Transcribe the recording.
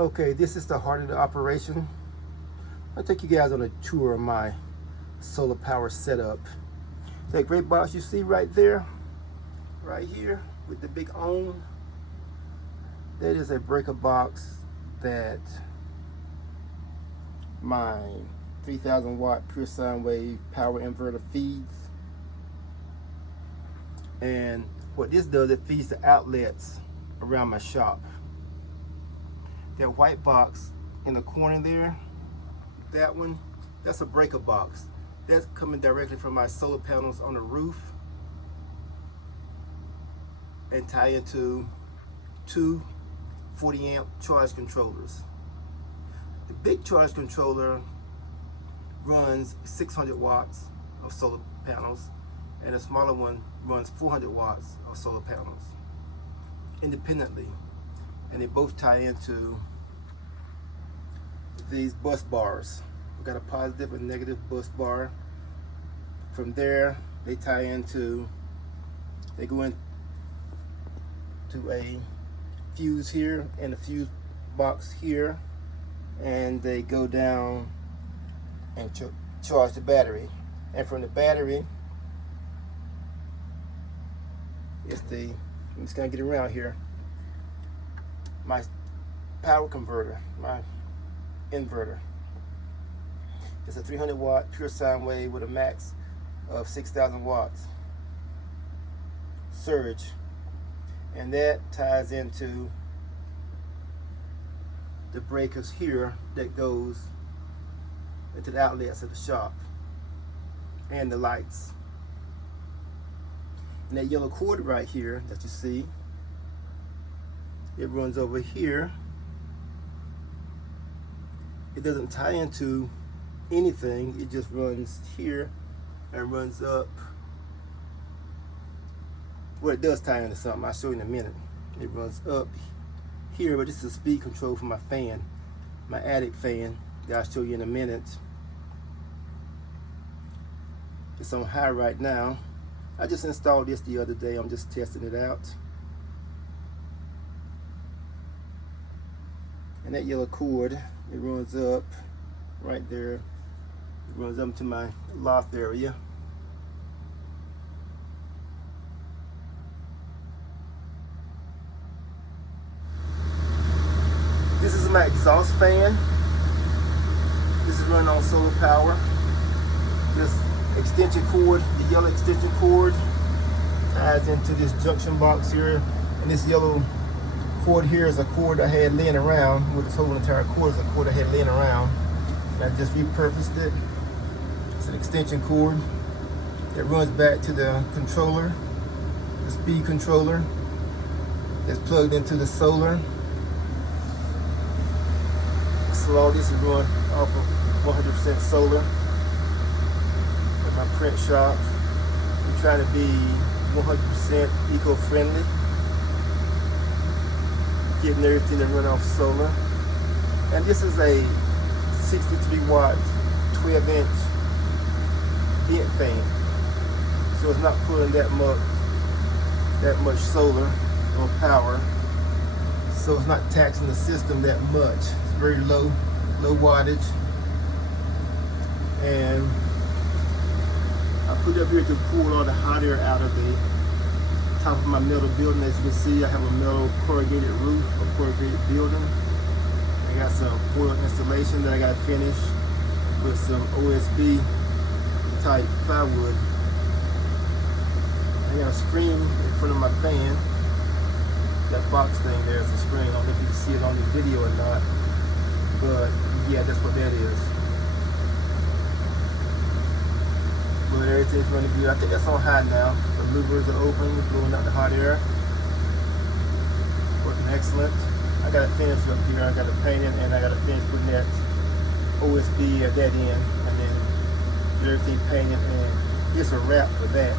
Okay, this is the heart of the operation. I'll take you guys on a tour of my solar power setup. That gray box you see right there, right here with the big ohm, that is a breaker box that my 3000 watt pure sine wave power inverter feeds. And what this does, it feeds the outlets around my shop. That white box in the corner there, that one, that's a breaker box. That's coming directly from my solar panels on the roof and tie into two 40 amp charge controllers. The big charge controller runs 600 watts of solar panels, and the smaller one runs 400 watts of solar panels independently, and they both tie into these bus bars. We've got a positive and negative bus bar. From there, they tie into, they go into a fuse here and a fuse box here, and they go down and charge the battery. And from the battery, it's the, I'm just gonna get around here, my power converter, my inverter. It's a 300 watt pure sine wave with a max of 6,000 watts surge, and that ties into the breakers here that goes into the outlets of the shop and the lights. And that yellow cord right here that you see, it runs over here. It doesn't tie into anything, it just runs here and runs up. Well, it does tie into something, I'll show you in a minute. It runs up here, but this is a speed control for my fan, my attic fan, that I'll show you in a minute. It's on high right now. I just installed this the other day, I'm just testing it out. And that yellow cord, it runs up right there. It runs up to my loft area. This is my exhaust fan. This is running on solar power. This extension cord, the yellow extension cord, ties into this junction box here. And this yellow cord here is a cord I had laying around. With this whole entire cord is a cord I had laying around. And I just repurposed it. It's an extension cord that runs back to the controller, the speed controller that's plugged into the solar. So all this is run off of 100% solar at my print shop. I'm trying to be 100% eco-friendly, getting everything to run off solar. And this is a 63 watt 12 inch vent fan, so it's not pulling that much solar or power, so it's not taxing the system that much. It's very low wattage, and I put it up here to cool all the hot air out of the top of my metal building. As you can see, I have a metal corrugated roof, a corrugated building. I got some foil installation that I got to finish with some OSB type plywood. I got a screen in front of my fan. That box thing there is a screen. I don't know if you can see it on the video or not, but yeah, that's what that is. But everything's running good. I think that's on high now. The louvers are open, blowing out the hot air. Working excellent. I got to finish up here. I got to paint it, and I got to finish putting that OSB at that end, and then get everything painted, and it's a wrap for that.